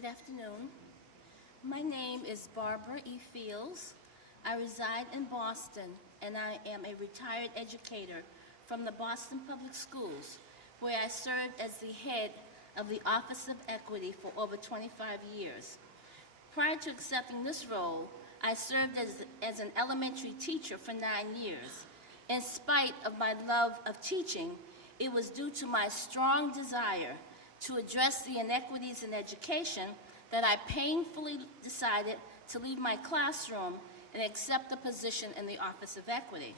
Good afternoon. My name is Barbara E. Fields. I reside in Boston, and I am a retired educator from the Boston Public Schools, where I served as the head of the Office of Equity for over 25 years. Prior to accepting this role, I served as an elementary teacher for 9 years. In spite of my love of teaching, it was due to my strong desire to address the inequities in education that I painfully decided to leave my classroom and accept a position in the Office of Equity.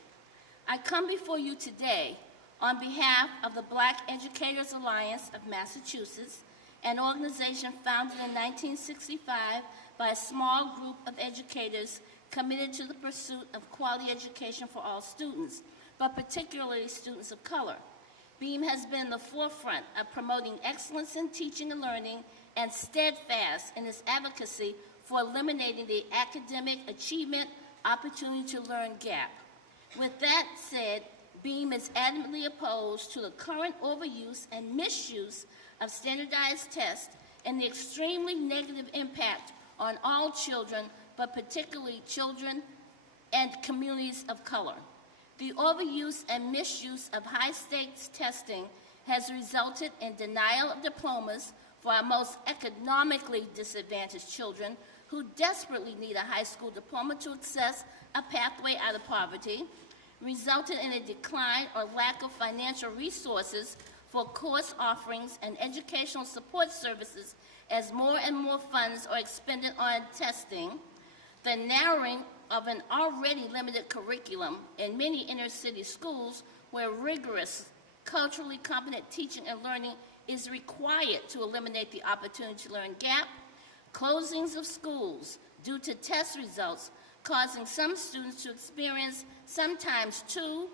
I come before you today on behalf of the Black Educators Alliance of Massachusetts, an organization founded in 1965 by a small group of educators committed to the pursuit of quality education for all students, but particularly students of color. BEAM has been in the forefront of promoting excellence in teaching and learning and steadfast in its advocacy for eliminating the academic achievement opportunity to learn gap. With that said, BEAM is adamantly opposed to the current overuse and misuse of standardized tests and the extremely negative impact on all children, but particularly children and communities of color. The overuse and misuse of high-stakes testing has resulted in denial of diplomas for our most economically disadvantaged children who desperately need a high school diploma to access a pathway out of poverty, resulted in a decline or lack of financial resources for course offerings and educational support services as more and more funds are expended on testing, the narrowing of an already limited curriculum in many inner-city schools where rigorous, culturally competent teaching and learning is required to eliminate the opportunity to learn gap, closings of schools due to test results causing some students to experience sometimes 2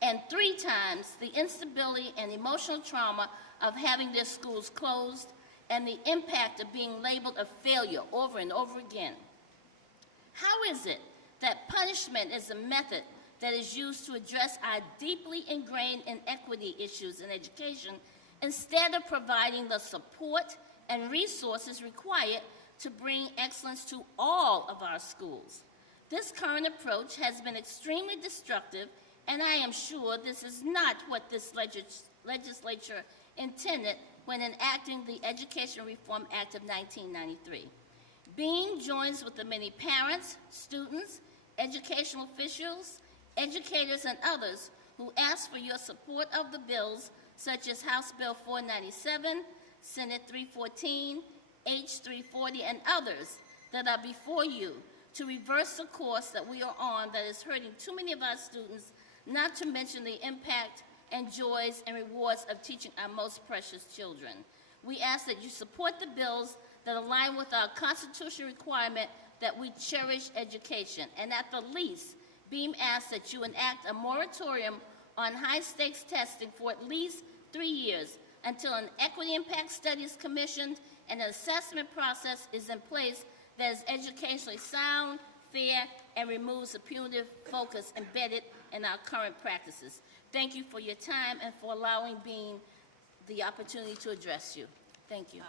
and 3 times the instability and emotional trauma of having their schools closed and the impact of being labeled a failure over and over again. How is it that punishment is a method that is used to address our deeply ingrained inequity issues in education instead of providing the support and resources required to bring excellence to all of our schools? This current approach has been extremely destructive, and I am sure this is not what this legislature intended when enacting the Education Reform Act of 1993. BEAM joins with the many parents, students, educational officials, educators, and others who ask for your support of the bills such as House Bill 497, Senate 314, H340, and others that are before you to reverse the course that we are on that is hurting too many of our students, not to mention the impact and joys and rewards of teaching our most precious children. We ask that you support the bills that align with our constitutional requirement that we cherish education. And at the least, BEAM asks that you enact a moratorium on high-stakes testing for at least 3 years until an equity impact study is commissioned and an assessment process is in place that is educationally sound, fair, and removes the punitive focus embedded in our current practices. Thank you for your time and for allowing BEAM the opportunity to address you. Thank you.